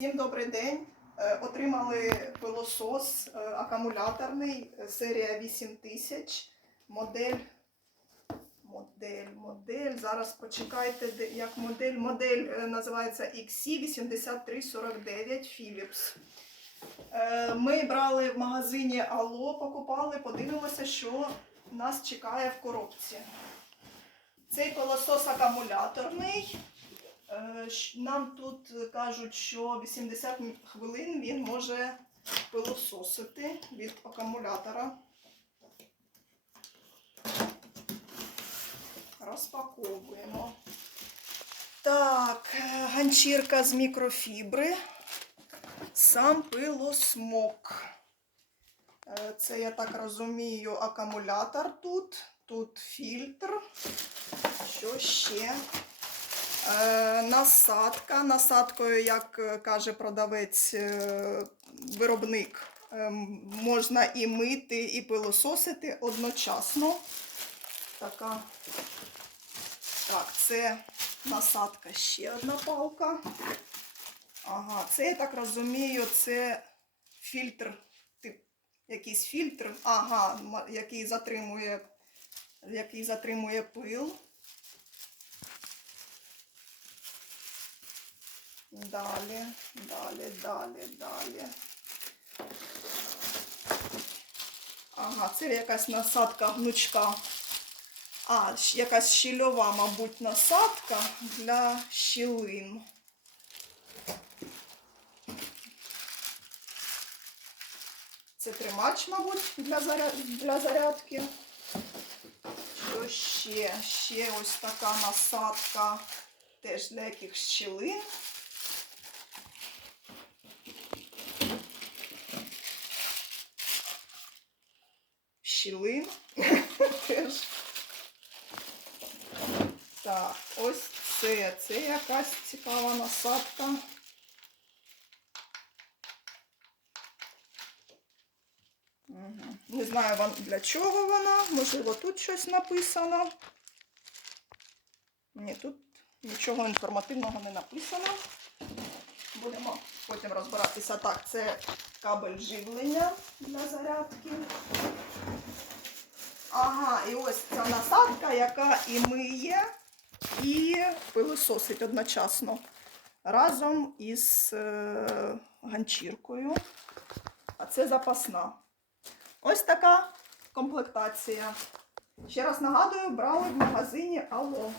Всім добрий день. Е, Отримали пилосос е, акумуляторний, е, серія 8000, модель. Модель, модель. Зараз почекайте, як модель. Модель називається XC8349 Philips. Ми брали в магазині Алло, покупали, подивимося, що нас чекає в коробці. Цей пилосос акумуляторний. Е, Нам тут кажуть, що 80 хвилин він може пилососити від акумулятора. Розпаковуємо. Так, е, ганчірка з мікрофібри. Сам пилосмок. Е, Це, я так розумію, акумулятор тут. Тут фільтр. Що ще? Е, насадка. Насадкою, як е, каже продавець, е, виробник, можна і мити, і пилососити одночасно. Така. Так, це насадка ще одна палка. Ага, це, я так розумію, це фільтр, тип, якийсь фільтр, ага, який затримує, який затримує пил. Далі, далі, далі, далі. Ага, це якась насадка гнучка. А, якась щільова, мабуть, насадка для щілин. Це тримач, мабуть, для, заря... для зарядки. Що ще? Ще ось така насадка теж для якихось щілин. Щілин теж. Так, ось це. Це якась цікава насадка. Мгм. Не знаю вам для чого вона. Можливо, тут щось написано. Ні, тут нічого інформативного не написано. Будемо потім розбиратися. Так, це кабель живлення для зарядки. Ага, і ось ця насадка, яка і миє, і пилососить одночасно разом із е, ганчіркою. А це запасна. Ось така комплектація. Ще раз нагадую, брали в магазині Алло.